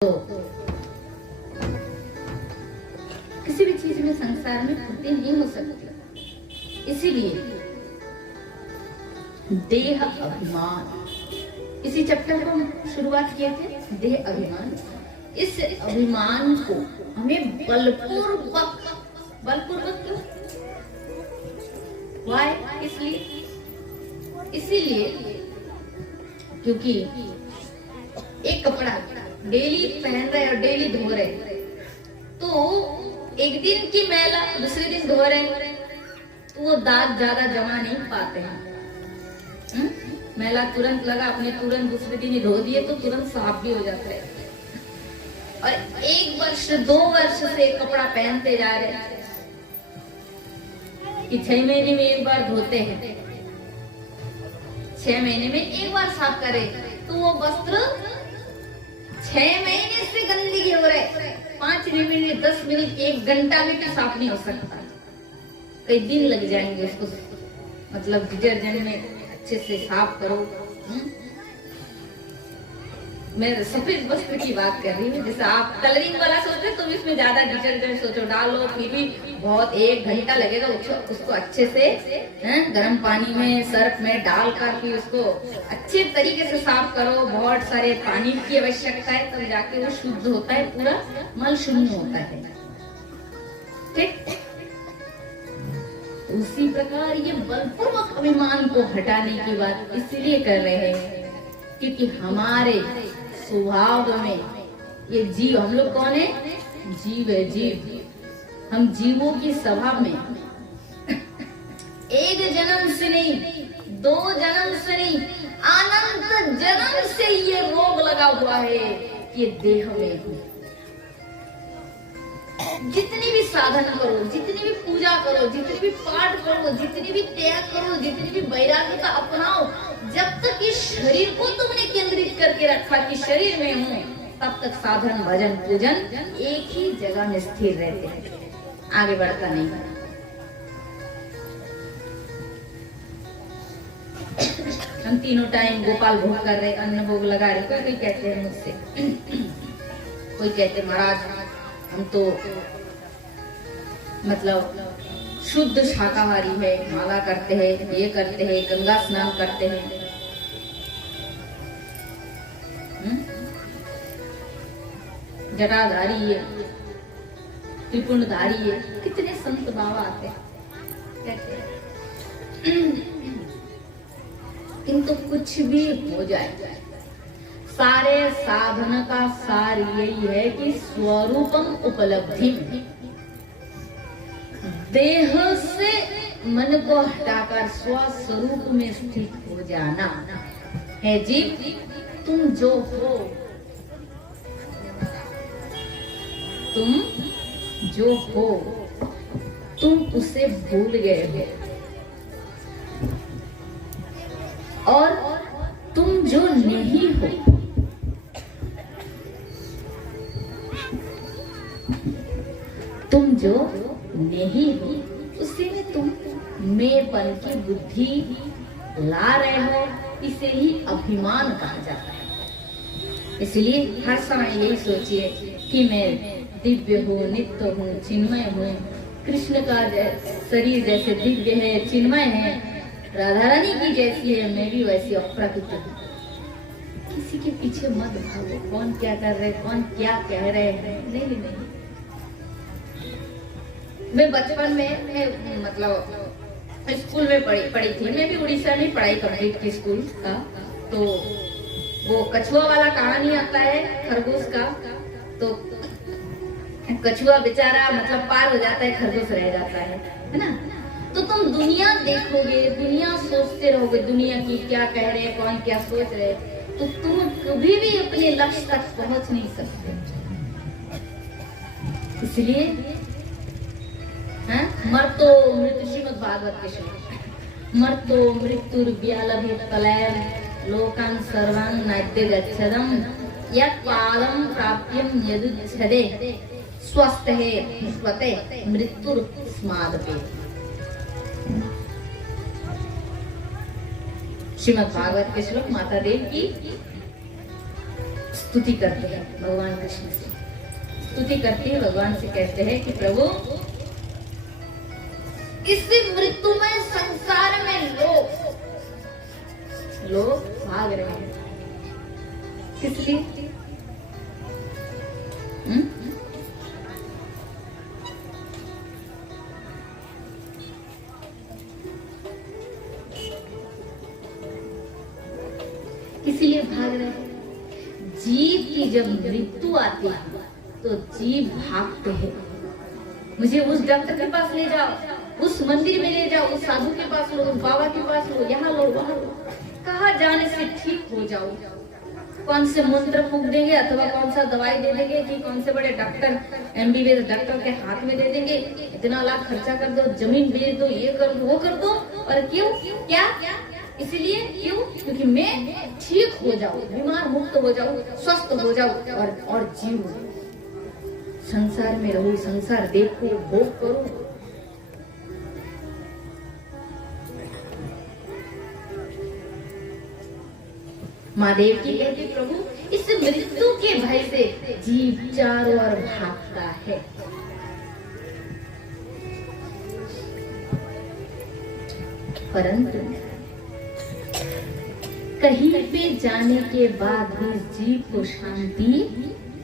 तो किसी भी चीज में संसार में पूर्ति नहीं हो सकती। इसीलिए देह अभिमान, इसी चैप्टर को हम शुरुआत किए थे, देह अभिमान। इस अभिमान को हमें बलपूर्वक क्यों? वाई? इसीलिए क्योंकि एक कपड़ा डेली पहन रहे और डेली धो रहे, तो एक दिन की मैला दूसरे दिन धो रहे तो वो दाग ज्यादा जमा नहीं पाते हैं। मैला तुरंत लगा, अपने तुरंत दूसरे दिन ही धो दिए तो तुरंत साफ भी हो जाता है। और 1 वर्ष 2 वर्ष से कपड़ा पहनते जा रहे कि 6 महीने में एक बार धोते हैं, 6 महीने में एक बार साफ करे, तो वो वस्त्र 6 महीने से गंदगी हो रहे, 5 मिनट 10 मिनट 1 घंटा में भी साफ नहीं हो सकता। कई दिन लग जाएंगे उसको, मतलब डिटर्जेंट में अच्छे से साफ करो। मैं सफेद वस्त्र की बात कर रही हूँ। जैसे आप कलरिंग वाला सोचते तो इसमें ज्यादा डिटर्जेंट सोचो डालो, फिर भी बहुत 1 घंटा लगेगा उसको अच्छे से गर्म पानी में सर्फ में डालकर फिर उसको अच्छे तरीके से साफ करो। बहुत सारे पानी की आवश्यकता है, तब जाके वो शुद्ध होता है, पूरा मल शून्य होता है। ठीक, उसी प्रकार ये बलपूर्वक अभिमान को हटाने की बात इसलिए कर रहे हैं क्योंकि हमारे स्वभाव में ये जीव, हम लोग कौन है? जीव है, जीव। हम जीवों की सभा में 1 जन्म से नहीं, 2 जन्म से नहीं, अनंत जन्म से ये रोग लगा हुआ है कि देह में जितनी भी साधन करो, जितनी भी पूजा करो, जितनी भी पाठ करो, जितनी भी त्याग करो, जितनी भी वैराग्य का अपनाओ, जब तक इस शरीर को तुमने केंद्रित करके रखा कि शरीर में हूँ, तब तक साधन भजन पूजन एक ही जगह में स्थिर रहते हैं, आगे बढ़ता नहीं। हम तीनों टाइम गोपाल भोग कर रहे, अन्न भोग लगा रहे। कोई कहते हैं मुझसे, कोई कहते महाराज हम तो मतलब शुद्ध शाकाहारी है, माला करते हैं, ये करते हैं, गंगा स्नान करते हैं, जटाधारी है, त्रिपुंडधारी है। कितने संत बाबा आते कहते हैं। किंतु कुछ भी हो जाए, सारे साधन का सार यही है कि स्वरूपम उपलब्धि, देह से मन को हटाकर स्वस्वरूप में स्थित हो जाना है। जीव तुम जो हो, तुम जो हो, तुम उसे भूल गए हो, और तुम जो नहीं हो, तुम जो नहीं हो, उसे में तुम मैंपन की बुद्धि ला रहे हो। इसे ही अभिमान कहा जाता है। इसलिए हर समय यही सोचिए कि मैं दिव्य हूँ, नित्य हूँ, चिन्मय हूँ। कृष्ण का शरीर जैसे दिव्य है, चिन्मय है, राधा रानी की जैसी है, मैं भी वैसी अप्राकृत हूँ। किसी के पीछे मत भागो, कौन क्या कर रहे, कौन क्या कह रहे हैं। नहीं, मैं बचपन में मतलब स्कूल में पढ़ी थी। मैं भी उड़ीसा में पढ़ाई कंप्लीट की स्कूल का। तो वो कछुआ वाला कहानी आता है खरगोश का। तो कछुआ बेचारा मतलब पार हो जाता है, खरगोश रह जाता है ना। तो तुम दुनिया देखोगे, दुनिया सोचते रहोगे, दुनिया की क्या कह रहे, कौन क्या सोच रहे, तो तुम कभी भी अपने लक्ष्य तक पहुंच नहीं सकते। इसलिए मर्तो मृत्यु, श्रीमद् भागवत के श्लोक, मर्तो मृत्युर्व्यालभित कलयम लोकान सर्वान नैत्य गच्छदम यत् पादम प्राप्यम यदुच्छदे स्वस्थ है स्वते मृत्युर स्मादपे। श्रीमद् भागवत के श्लोक माता देव की स्तुति करते हैं भगवान कृष्ण से, स्तुति करते हैं, भगवान से कहते हैं कि प्रभु इस मृत्युमय संसार में लोग भाग रहे हैं, किस लिए? इसीलिए भाग रहे हैं। जीव की जब मृत्यु आती है तो जीव भागते हैं, मुझे उस डॉक्टर के पास ले जाओ, उस मंदिर में ले जाओ, उस साधु के पास लो, उस बाबा के पास लो, यहाँ लो वहाँ लो, कहाँ जाने से ठीक हो जाओ, कौन से मंत्र फूंक देंगे अथवा कौन सा दवाई दे देंगे कि कौन से बड़े डॉक्टर MBBS डॉक्टर के हाथ में दे देंगे, इतना लाख खर्चा कर दो, जमीन बेच दो, ये कर दो वो कर दो, और क्यों? क्या? इसलिए क्यों? क्योंकि मैं ठीक हो जाऊं, बीमार मुक्त हो जाऊं, स्वस्थ हो जाऊं और जीव संसार में रहूं, संसार देखो, भोग करो। माँ देवकी कहती प्रभु इस मृत्यु के भय से जीव चारों ओर भागता है। परंतु कहीं पे जाने के बाद भी जीव को शांति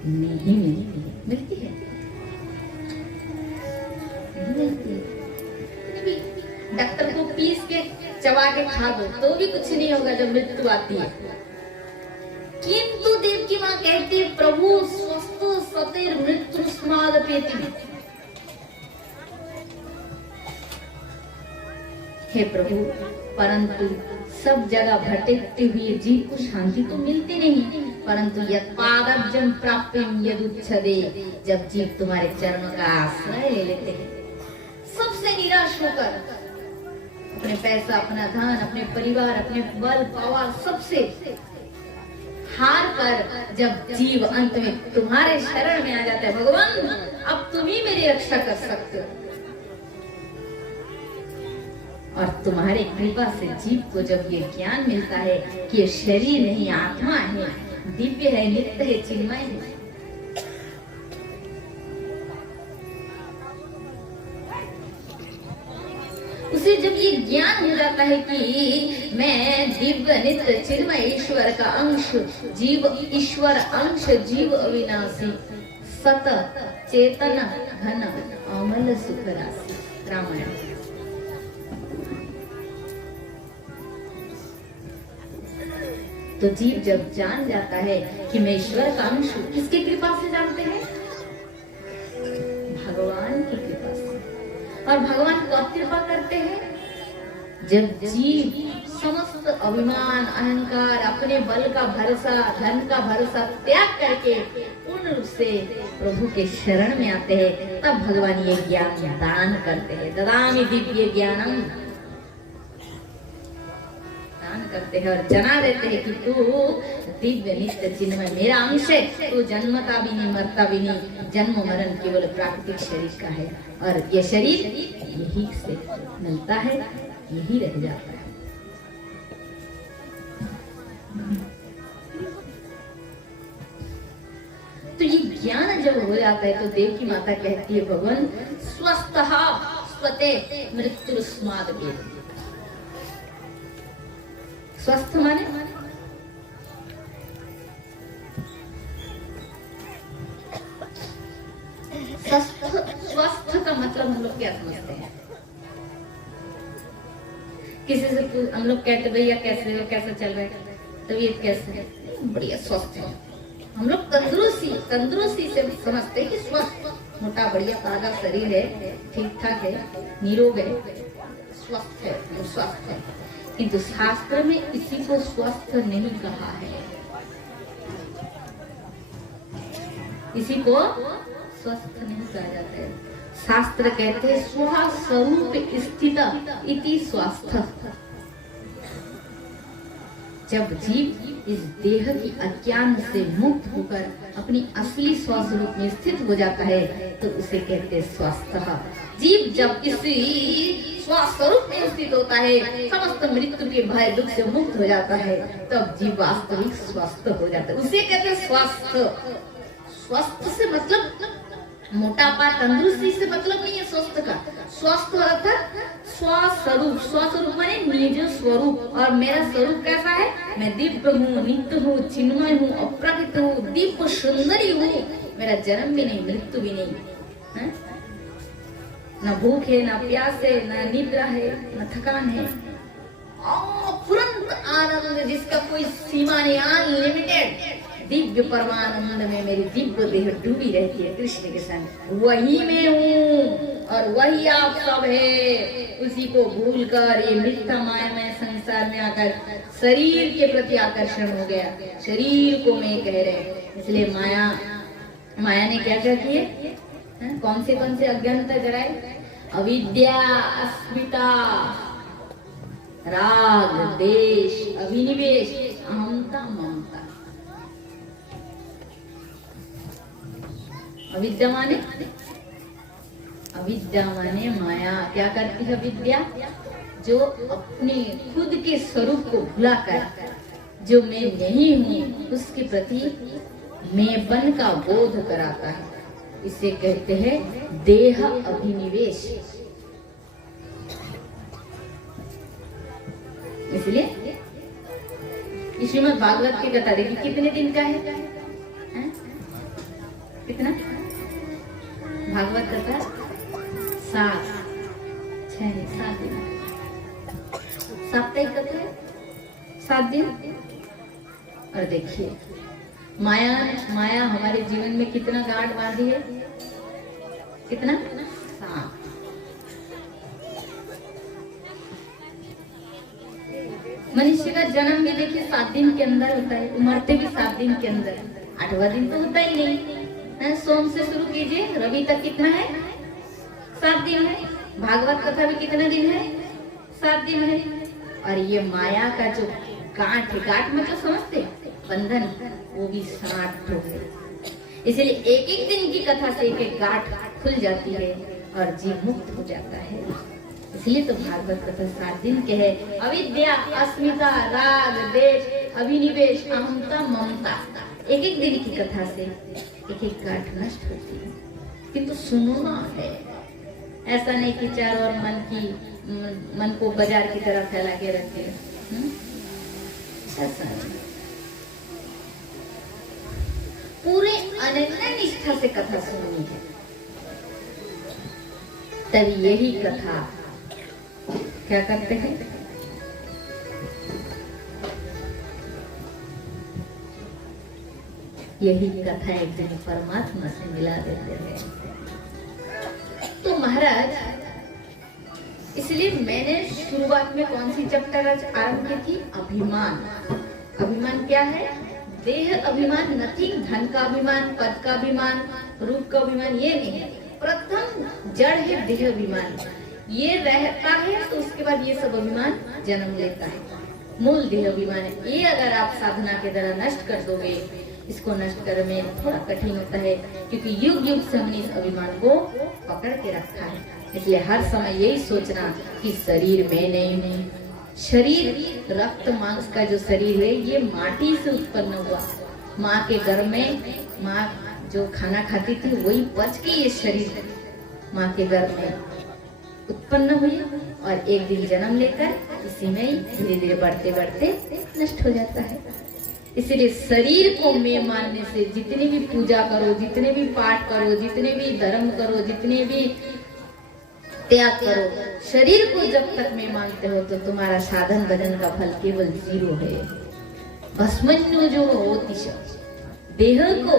नहीं मिलती है। डॉक्टर को पीस के चबा के खा दो तो भी कुछ नहीं होगा जब मृत्यु आती है। किंतु देव की माँ कहती है प्रभु स्वस्थ सतेर मृत्यु स्मादपेति, हे प्रभु परंतु सब जगह भटकते हुए जीव को शांति तो मिलती नहीं, परंतु यद पादब्जं प्राप्यं यदुच्छदे, जब जीव तुम्हारे चरणों का आश्रय ले लेते हैं, सबसे निराश होकर अपने पैसा, अपना धन, अपने परिवार, अपने बल पावर सबसे हार कर जब जीव अंत में तुम्हारे शरण में आ जाता है, भगवान अब तुम ही मेरी रक्षा कर सकते हो, और तुम्हारे कृपा से जीव को जब ये ज्ञान मिलता है कि ये शरीर नहीं आत्मा है, दिव्य है, नित्य है, चिन्मय है, उसे जब ये ज्ञान हो जाता है कि मैं दिव्य नित्य चिन्मय ईश्वर का अंश, जीव ईश्वर अंश, जीव अविनाशी, सत चेतन घन अमल सुख राशि, रामायण। तो जीव जब जान जाता है कि मैं ईश्वर का अंश हूं, किसकी कृपा से जानते हैं? भगवान की कृपा से। और भगवान कब कृपा करते हैं? जब जीव समस्त अभिमान, अहंकार, अपने बल का भरोसा, धन का भरोसा त्याग करके पूर्ण रूप से प्रभु के शरण में आते हैं, तब भगवान ये ज्ञान दान करते हैं। ददामि दिव्य ज्ञानम, करते हैं और जना देते हैं कि तू दिव्य नित्य चिन्मय मेरा अंश है, तू जन्मता भी नहीं, मरता भी नहीं, जन्म मरण केवल प्राकृतिक शरीर का है, और ये शरीर यही से मिलता है, यही रह जाता है। तो ये ज्ञान जब हो जाता है तो देव की माता कहती है भगवान स्वस्थः स्वते मृत्युस्माद् वेद। स्वस्थ माने स्वस्थ का मतलब हम लोग क्या समझते हैं? किसी से हम लोग कहते भैया कैसे चल रहा है, तबीयत कैसे है? बढ़िया स्वस्थ है। हम लोग तंदुरुस्ती से समझते हैं कि स्वस्थ, मोटा बढ़िया ताजा शरीर है, ठीक ठाक है, निरोग है, स्वस्थ है, स्वस्थ है। किंतु शास्त्र में इसी को स्वस्थ नहीं कहा है, इसी को स्वस्थ नहीं कहा जाता है। शास्त्र कहते हैं स्वस्वरूप स्थित इति स्वस्थ। जब जीव इस देह की अज्ञान से मुक्त होकर अपनी असली स्वस्वरूप में स्थित हो जाता है तो उसे कहते हैं स्वस्थ। जीव जब इसी स्वस्वरूप में स्थित होता है, समस्त मृत्यु के भय दुख से मुक्त हो जाता है, तब जीव वास्तविक स्वस्थ हो जाता है। उसे कहते हैं स्वस्थ। स्वस्थ से मतलब मोटापा तंदुरुस्ती से मतलब नहीं है स्वस्थ का। स्वस्थ अर्थात स्वस्वरूप। स्वस्वरूप माने निज स्वरूप। और मेरा स्वरूप कैसा है? मैं दिव्य हूँ, नित्य हूँ, चिन्मय हूँ, अप्रकृत हूँ, दिव्य सुंदरी हूँ। मेरा जन्म भी नहीं, मृत्यु भी नहीं है? न भूख है, न प्यास है, न निद्रा है, न थकान है। अफुरंत आनंद जिसका कोई सीमा नहीं, अनलिमिटेड दिव्य परमानंद में मेरी दिव्य देह डूबी रहती है कृष्ण के संग। वही मैं हूँ और वही आप सब है। उसी को भूलकर ये मिथ्या माया में संसार में आकर शरीर के प्रति आकर्षण हो गया, शरीर को मैं कह रहे। इसलिए माया ने क्या क्या किए? कौन से अज्ञानता जराए? अविद्या, अस्मिता, राग, देश, अभिनिवेश, अहंता, ममता। अविद्या माने माया। क्या करती है विद्या? जो अपने खुद के स्वरूप को भुलाकर जो मैं नहीं हूँ उसके प्रति मैं बन का बोध कराता है। इसे कहते हैं देह अभिनिवेश। इसलिए श्रीमद् भागवत की कथा देखिए, कितने दिन का है? कितना? भागवत कथा 7 दिन। साप्ताहिक कथा है 7 दिन। और देखिए माया हमारे जीवन में कितना गांठ बांधी है? कितना? 7। मनुष्य का जन्म भी देखिए 7 दिन के अंदर होता है, मरते भी 7 दिन के अंदर। 8वां दिन तो होता ही नहीं। सोम से शुरू कीजिए, रवि तक कितना है? 7 दिन है। भागवत कथा भी कितना दिन है? 7 दिन है। और ये माया का जो गांठ मतलब समझते, बंधन, वो भी 7 है। इसलिए एक एक दिन की कथा से एक एक गांठ खुल जाती है और जीव मुक्त हो जाता है। इसलिए तो भागवत कथा 7 दिन के है। अविद्या, अस्मिता, राग, देश, अभिनिवेश, अहंता, ममता, एक एक दिन की कथा से एक एक गांठ नष्ट होती है। किंतु सुनना है, ऐसा नहीं कि चारों ओर मन को बाजार की तरह फैला के रखे। ऐसा नहीं, पूरे अनन्य निष्ठा से कथा सुननी है। तभी यही कथा क्या करते हैं? यही कथा एक दिन परमात्मा से मिला देते हैं। तो महाराज, इसलिए मैंने शुरुआत में कौन सी चैप्टर आरंभ की थी? अभिमान। अभिमान क्या है? देह अभिमान, नथिंग। धन का अभिमान, पद का अभिमान, रूप का अभिमान, ये नहीं है। प्रथम जड़ है देह अभिमान। ये रहता है तो उसके बाद ये सब अभिमान जन्म लेता है। मूल देह अभिमान है। ये अगर आप साधना के द्वारा नष्ट कर दोगे, इसको नष्ट करने में थोड़ा कठिन होता है, क्योंकि युग युग से हमने इस अभिमान को पकड़ के रखा है। इसलिए हर समय यही सोचना कि शरीर में नहीं। शरीर रक्त मांस का जो शरीर है ये माटी से उत्पन्न हुआ। माँ के गर्भ में माँ जो खाना खाती थी वही पच के ये शरीर माँ के गर्भ में उत्पन्न हुई और एक दिन जन्म लेकर इसी में ही धीरे धीरे बढ़ते बढ़ते नष्ट हो जाता है। इसलिए शरीर को मैं मानने से जितनी भी पूजा करो, जितने भी पाठ करो, जितने भी धर्म करो, जितने भी त्याग करो, शरीर को जब तक मैं मानते हो तो तुम्हारा साधन भजन का फल केवल 0 है। भस्मन्यो जो होती देह को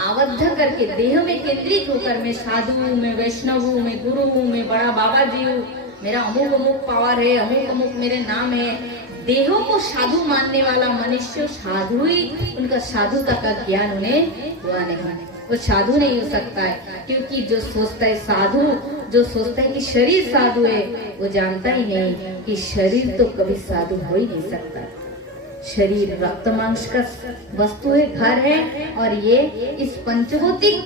आबद्ध करके, देह में केंद्रित होकर मैं साधु हूँ, मैं वैष्णव हूँ, मैं गुरु हूँ, मैं बड़ा बाबा जी हूँ, मेरा अमुक अमुक पावर है, अमुक अमुक मेरे नाम है। देहों को साधु मानने वाला मनुष्य साधु ही, उनका साधुता का ज्ञान उन्हें हुआ नहीं, वो साधु नहीं हो सकता है। क्योंकि जो सोचता है साधु, जो सोचता है कि शरीर साधु है, वो जानता ही नहीं कि शरीर तो कभी साधु हो ही नहीं सकता। शरीर रक्त मांस का वस्तु है, घर है, और ये इस पंचभौतिक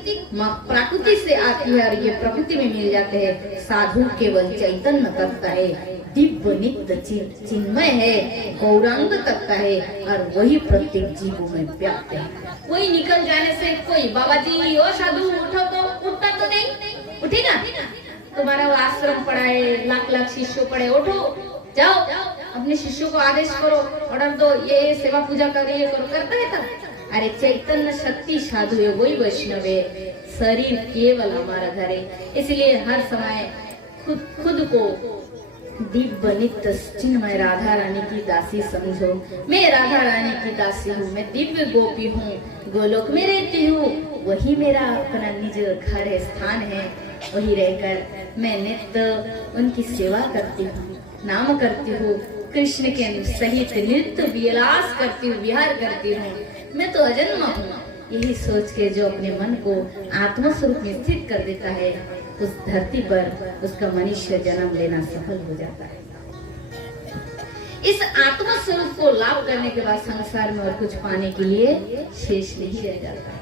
प्रकृति से आती है और ये प्रकृति में मिल जाते हैं। साधु केवल चैतन्य तत्व है, दिव्य नित्य चिन्मय है, गौरांग तत्व है, और वही प्रत्येक जीवों में व्याप्त है। कोई निकल जाने से कोई बाबा जी ओ साधु उठो, तो उठता तो नहीं, उठेगा? तुम्हारा वो आश्रम पड़ा है, लाख लाख शिष्यों पड़े, उठो, जाओ अपने शिष्यों को आदेश करो, ऑर्डर दो, ये सेवा पूजा कर रही है, करो, करता है तब। अरे चैतन्य शक्ति साधु है, वही वैष्णव है, शरीर केवल हमारा घर है। इसलिए हर समय खुद को दिव्य नित्य चिन्मय राधा रानी की दासी समझो। मैं राधा रानी की दासी हूँ, मैं दिव्य गोपी हूँ, गोलोक में रहती हूँ, वही मेरा अपना निज घर है, स्थान है। वही रहकर मैं नित्य उनकी सेवा करती हूँ, नाम करती हूँ, कृष्ण के सहित नृत्य विलास करती हूँ, विहार करती हूँ। मैं तो अजन्मा हूँ। यही सोच के जो अपने मन को आत्मा स्वरूप में स्थित कर देता है, उस धरती पर उसका मनुष्य जन्म लेना सफल हो जाता है। इस आत्मा स्वरूप को लाभ करने के बाद संसार में और कुछ पाने के लिए शेष नहीं रह जाता है।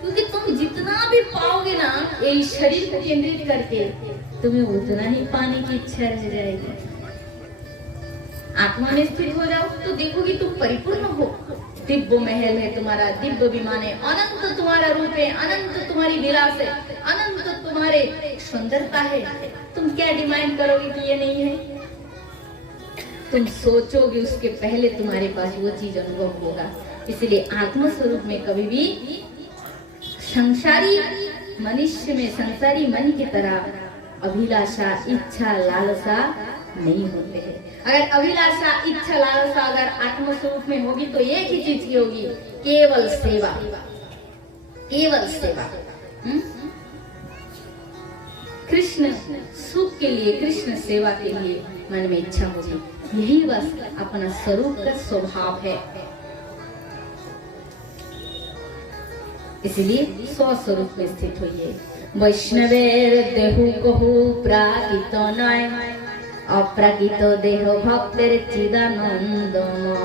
क्योंकि तुम जितना भी पाओगे ना, ये शरीर को केंद्रित करके, तुम्हें उतना ही पाने की इच्छा रह जाएगी। आत्मा में स्थित हो जाओ तो देखोगे तुम परिपूर्ण हो। दिव्य महल है तुम्हारा, दिव्य विमान है, अनंत तुम्हारा रूप है, अनंत तुम्हारी विलास है, अनंत तुम्हारे सुंदरता है। तुम क्या डिमांड करोगे कि ये नहीं है? तुम सोचोगे उसके पहले तुम्हारे पास वो चीज अनुभव होगा। इसलिए आत्म स्वरूप में कभी भी संसारी मनुष्य में, संसारी मन की तरह अभिलाषा, इच्छा, लालसा नहीं होते हैं। अगर अभिलाषा, इच्छा, लालसा अगर आत्म स्वरूप में होगी तो एक ही चीज की होगी, केवल सेवा, केवल सेवा। कृष्ण सुख के लिए, कृष्ण सेवा के लिए मन में इच्छा होगी। यही बस अपना स्वरूप का स्वभाव है। इसलिए स्वस्वरूप में स्थित होइए। वैष्णवेर देहु कहु प्राकृत नय, अप्राकृत देह भक्तेर चिदानंदमय।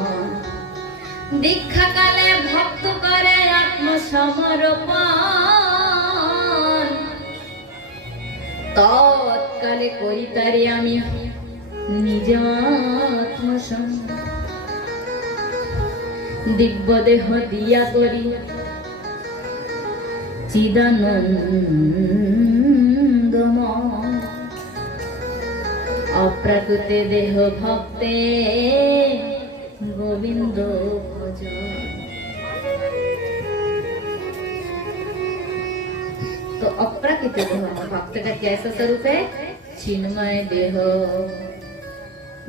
दीक्षा काले भक्त करे आत्मसमर्पण, तत्काले करी तारे आमी निज आत्मसमर्पण। दिव्य देह दिया करी चिदानंदमय, अप्राकृत देह भक्ते गोविंद भज। तो अप्राकृत देह भक्त का कैसा स्वरूप है? चिन्मय देह।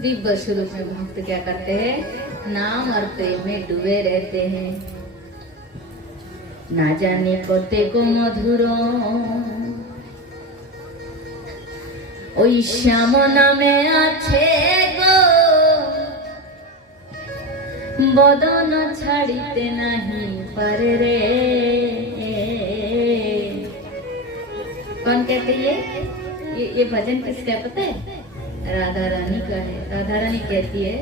दिव्य स्वरूप में भक्त क्या करते हैं? नाम और प्रेम में डूबे रहते हैं। ना जाने कते को मधुर ओई श्याम नामे आछे गो, बदन छाड़ीते नहीं पारे रे। कौन कहते ये भजन किसका पता है? राधा रानी का है। राधा रानी कहती है,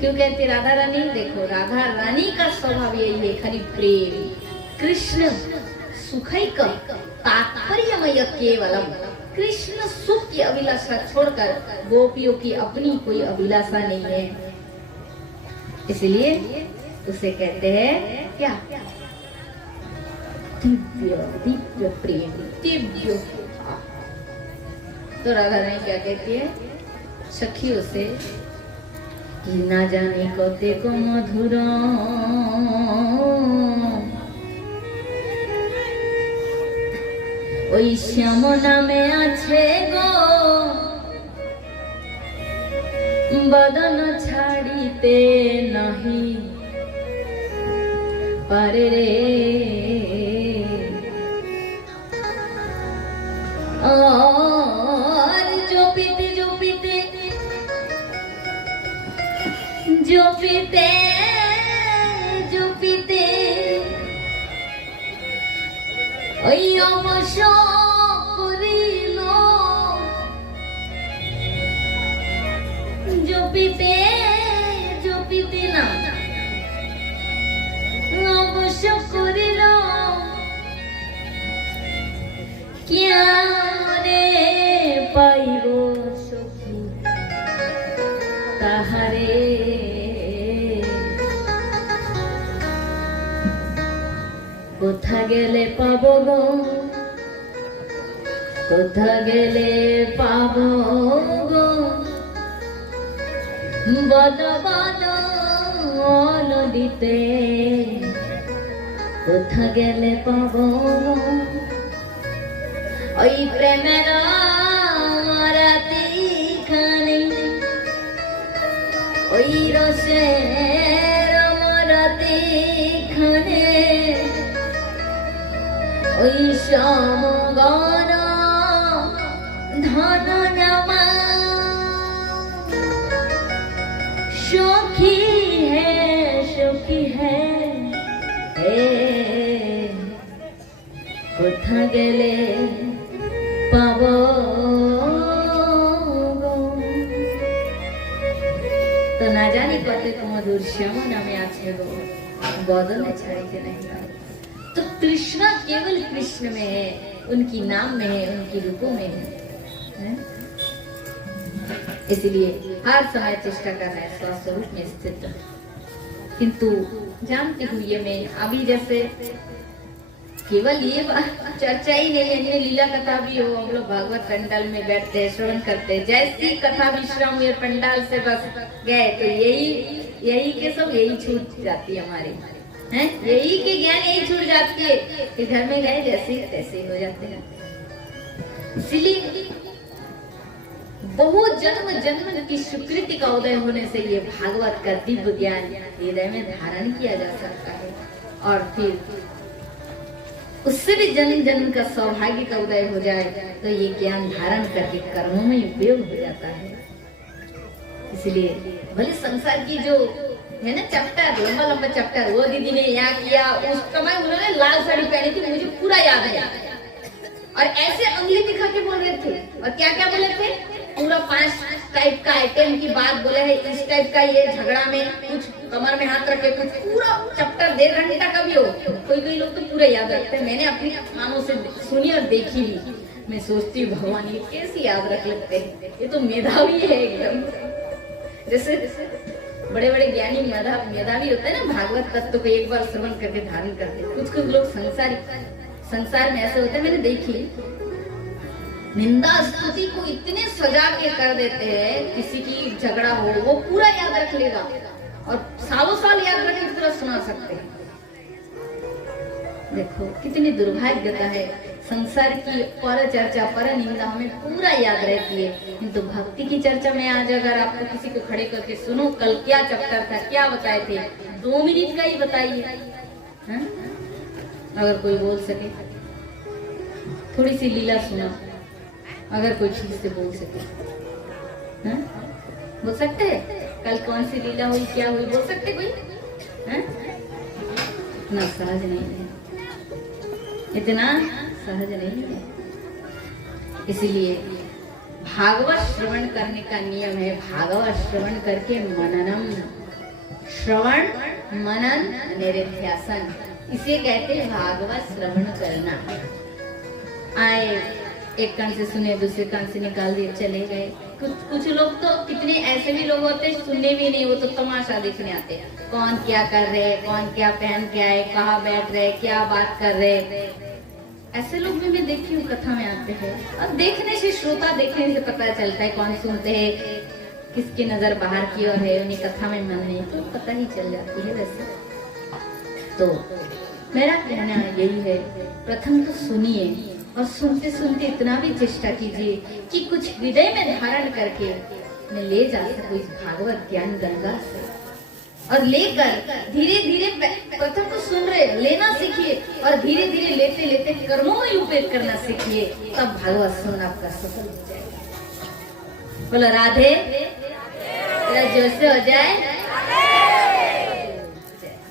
क्यों कहती राधा रानी? देखो, राधा रानी का स्वभाव यही है, खाली प्रेम। कृष्ण सुखैक तात्पर्यमय केवलम। कृष्ण सुख की अभिलाषा छोड़कर गोपियों की अपनी कोई अभिलाषा नहीं है। इसलिए उसे कहते हैं क्या? दिव्य दिव्य प्रेम, दिव्य। तो राधा रानी क्या कहती है सखियों से कि ना जाने कते को मधुर ओई श्याम नामे आछे गो, बदन छाड़ीते नहीं पारे रे। और जो पीते ওই অবসর করিল জপিতে না অবশ্য করিল কিয়ারে পাইব সখী তাহারে কোথা গেলে পাব গো কোথা গেলে পাব গো বল বল নদীতে কোথা গেলে পাব ওই প্রেমের রাতি খানি ওই রসের রাতি খানে ওই সমগণ ধন নামা সখী है কোথা গেলে পাব তো না জানি কত মধুর শ্যাম নামে আছে गो बदले छाड़ते नहीं पाए। तो कृष्णा केवल कृष्ण में है, उनकी नाम में है, उनकी रूपों में है? इसलिए हर समय चेष्टा कर रहा है स्वस्वरूप में स्थित। किंतु जानती हूँ ये मैं अभी जैसे केवल ये चर्चा ही नहीं, अन्य लीला कथा भी हो, हम लोग भागवत पंडाल में बैठते हैं, श्रवण करते हैं, जैसी कथा विश्राम हुए पंडाल से बस गए तो यही के सब यही छूट जाती है हमारे हैं, यही के ज्ञान यही छूट जाती है कि घर में गए जैसे तैसे हो जाते हैं। इसलिए बहुत जन्म जन्म की स्वीकृति का उदय होने से ये भागवत का दिव्य ज्ञान हृदय में धारण किया जा सकता है और फिर उससे भी जन्म जन्म का सौभाग्य का उदय हो जाए तो ये ज्ञान धारण करके कर्मों में उपयोग हो जाता है। इसलिए भले संसार की जो है ना चैप्टर, लंबा लंबा चैप्टर, वो दीदी ने यहाँ किया, उस समय उन्होंने लाल साड़ी पहनी थी, मुझे पूरा याद है और ऐसे अंगली दिखा के बोल रहे थे और क्या क्या बोले थे, पूरा 5 टाइप का आइटम की बात बोले है, इस टाइप का ये झगड़ा में कुछ कमर में हाथ रखे, कुछ पूरा चैप्टर 1.5 घंटा का भी हो, कोई लोग तो पूरा याद रखते हैं। मैंने अपनी कानों से सुनी और देखी भी, मैं सोचती हूँ भगवान ये कैसे याद रख लेते हैं, ये तो मेधावी है एकदम। जैसे बड़े बड़े ज्ञानी मेधावी होते हैं ना, भागवत तत्व को एक बार श्रवण करके धारण करते हैं। कुछ लोग संसार में ऐसे होते हैं, मैंने देखी, निंदा स्तुति को इतने सजा के कर देते हैं, किसी की झगड़ा हो वो पूरा याद रख लेगा और सालों साल याद रख के पूरा सुना सकते हैं। देखो कितनी दुर्भाग्यता है, संसार की पर चर्चा पर निंदा हमें पूरा याद रहती है, किंतु भक्ति की चर्चा में आज अगर आपको किसी को खड़े करके सुनो कल क्या चैप्टर था, क्या बताए थे, 2 मिनट का ही बताइए, अगर कोई बोल सके, थोड़ी सी लीला सुना, अगर कोई ठीक से बोल सके, बोल सकते हैं कल कौन सी लीला हुई, क्या हुई, बोल सकते कोई? इतना सहज नहीं है, इतना सहज नहीं है। इसीलिए भागवत श्रवण करने का नियम है, भागवत श्रवण करके मननम, श्रवण मनन निधिध्यासन, इसे कहते हैं भागवत श्रवण करना। आए एक कान से सुने, दूसरे कान से निकाल दिए, चले गए। कुछ लोग तो कितने ऐसे भी लोग होते हैं सुनने भी नहीं, वो तो तमाशा देखने आते हैं, कौन क्या कर रहे, कौन क्या पहन के आए, कहाँ बैठ रहे, क्या बात कर रहे, ऐसे लोग भी मैं देखी हूँ कथा में आते हैं। और देखने से, श्रोता देखने से पता चलता है कौन सुनते हैं, किसकी नजर बाहर की ओर है, उन्हें कथा में मन नहीं, तो पता ही चल जाती है। वैसे तो मेरा कहना यही है, प्रथम तो सुनिए और सुनते सुनते इतना भी चेष्टा कीजिए कि कुछ हृदय में धारण करके मैं ले जा सकूं इस भागवत ज्ञान गंगा से, और लेकर धीरे धीरे प्रथम तो सुन रहे, लेना सीखिए और धीरे धीरे लेते लेते कर्मों में उपयोग करना सीखिए, तब भागवत सुनना आपका सफल हो जाएगा। बोलो राधे, जोर से हो जाए।